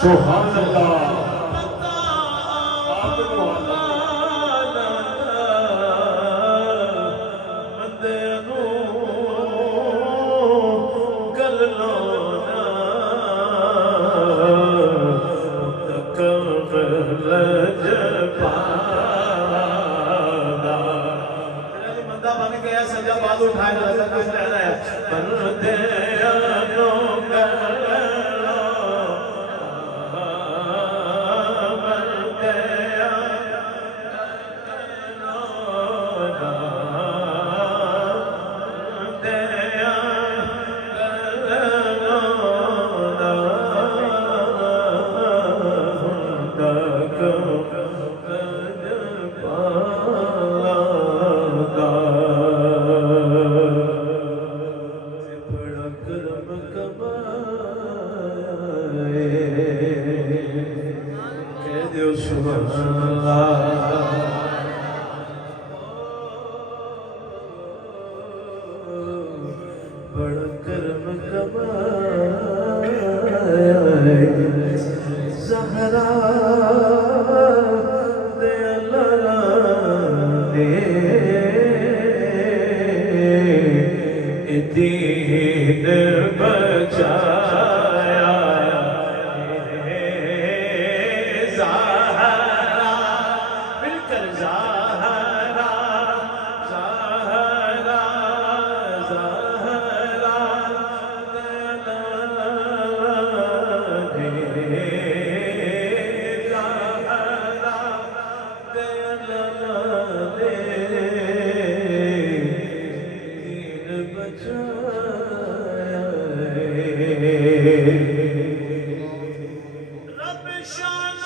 सुभान अल्लाह। सजा बाल उठाए रहा कुछ ले रहा है बड़ा कर्म कमाए ज़हरा दे अल्लाह ने दीन बचाया ज़हरा मिलकर ज़हरा ज़हरा ज़हरा रब शान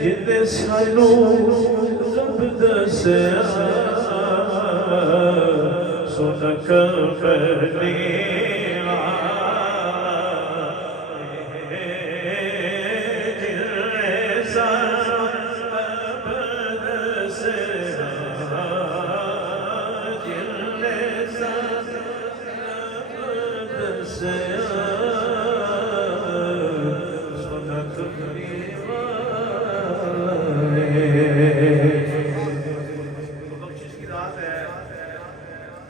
जिते सानू रब दस्या सुन कफनी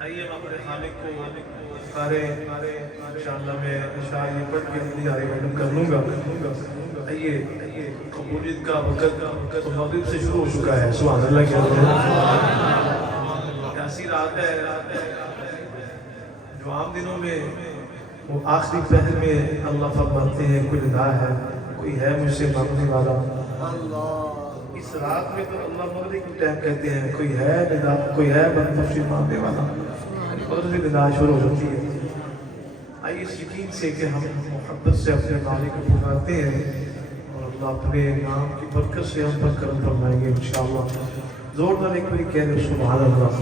आइए हम अपने खालिक को पुकारे इंशाअल्लाह मैं शायद ये पढ़ के अपनी यारी मैडम कर लूँगा। आइए कबूलियत का वक़्त तो मगरिब से शुरू हो चुका है। सुभान अल्लाह क्या ऐसी रात है जो आम दिनों में वो आखिरी पहर में अल्लाह फरमाते हैं कोई निदा है, कोई है मुझसे मांगने वाला। इस रात में तो अल्लाह मगरिब के टाइम कहते हैं कोई है निदा, कोई है मुझसे मांगने वाला, और भी निदा शुरू होती है। आइए इस यकीन से कि हम मोहब्बत से अपने मालिक को पुकारते हैं और अल्लाह अपने नाम की बरकत से हम पर करम फरमाएंगे इंशाअल्लाह। जोरदार एक बार कह दो सुभान अल्लाह।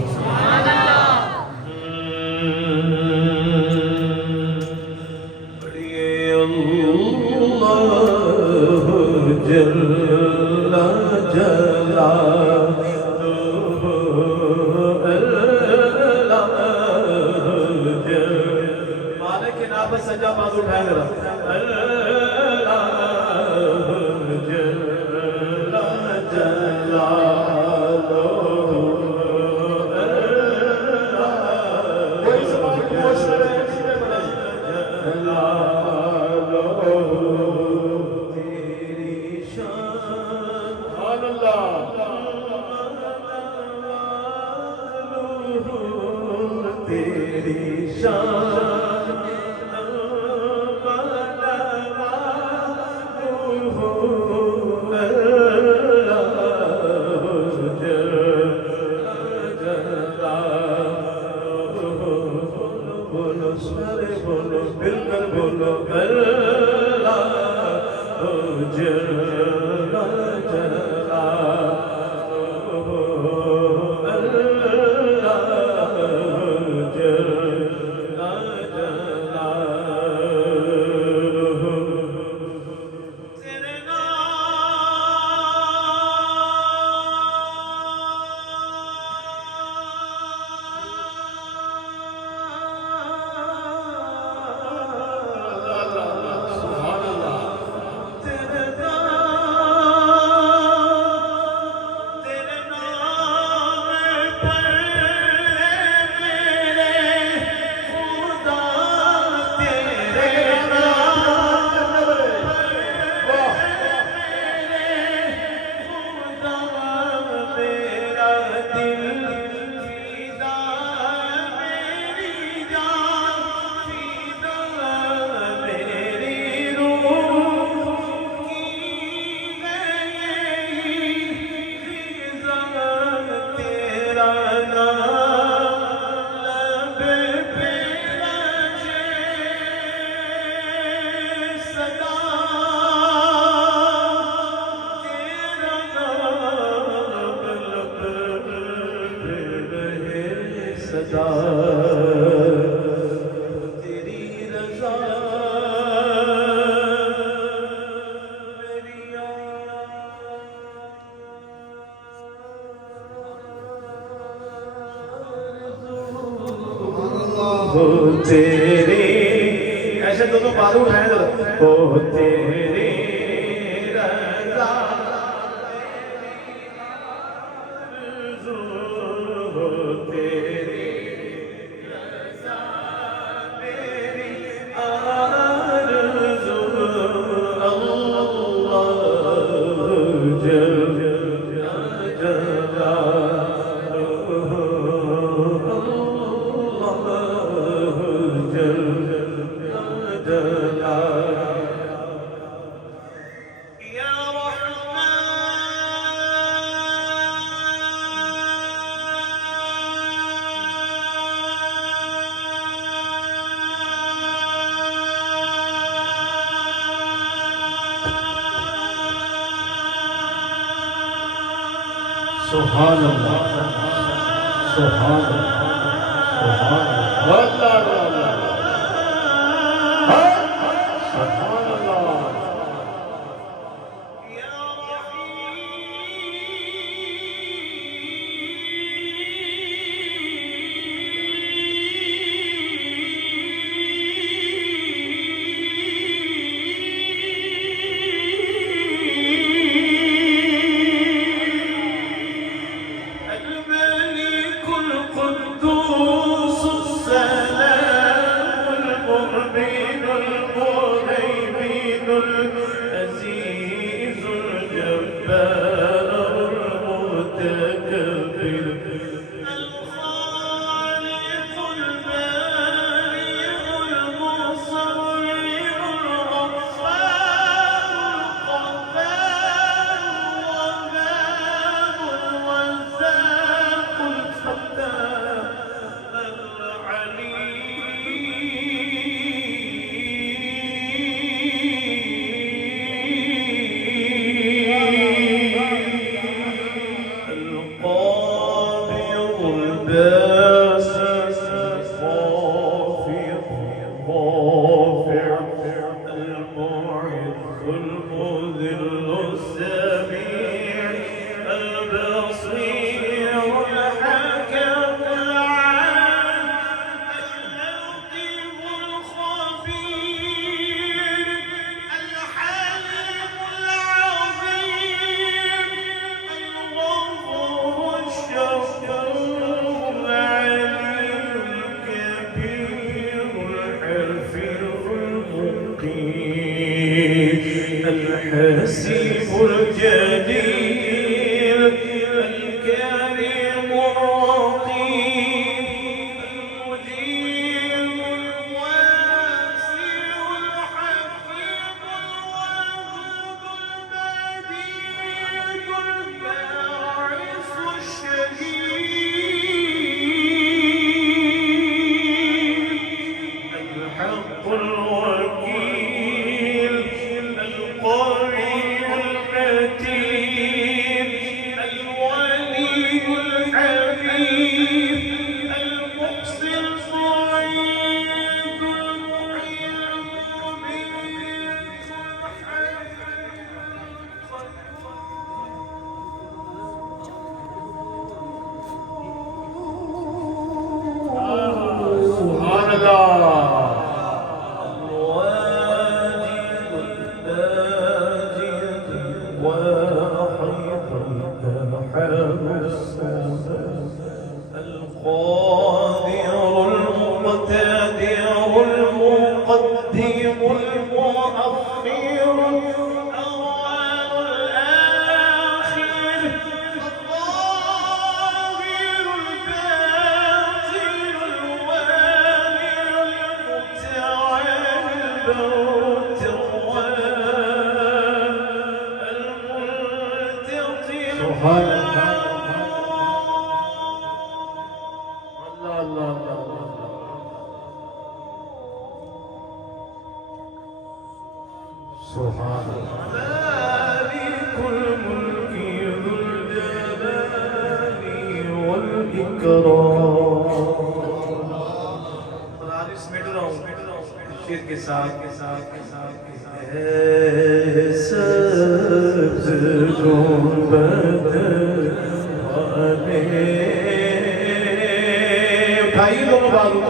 सजा बाज उठाया जरा तेरी शान बोलो मिलकर बोलो अल्लाह सजा तेरी रजा मेरी आरज़ू तेरी ऐसे दोनों बाजू उठाएं जरा हो तेरी रजा हो तेरी रजा मेरी आरज़ू अल्लाह जल सुभान अल्लाह सुभान अल्लाह सुभान अल्लाह الحسيب الجليل الكريم الرقيب المجيب الواسع الحكيم الودود المجيد الباعث الشهيد الحق الوكيل القوي المتين الولي الحبيب المحسن المعيد المحيي المميت سبحان الله القادر المقتدر المقدم المؤخر الأول الآخر الظاهر الباطن الوالي المتعال المنتقم سبحان الله سبحان الله مالك الملك ذو الجلال والإكرام इसमें डरा हूँ शेर के साथ उठाइए दोनों बालों को।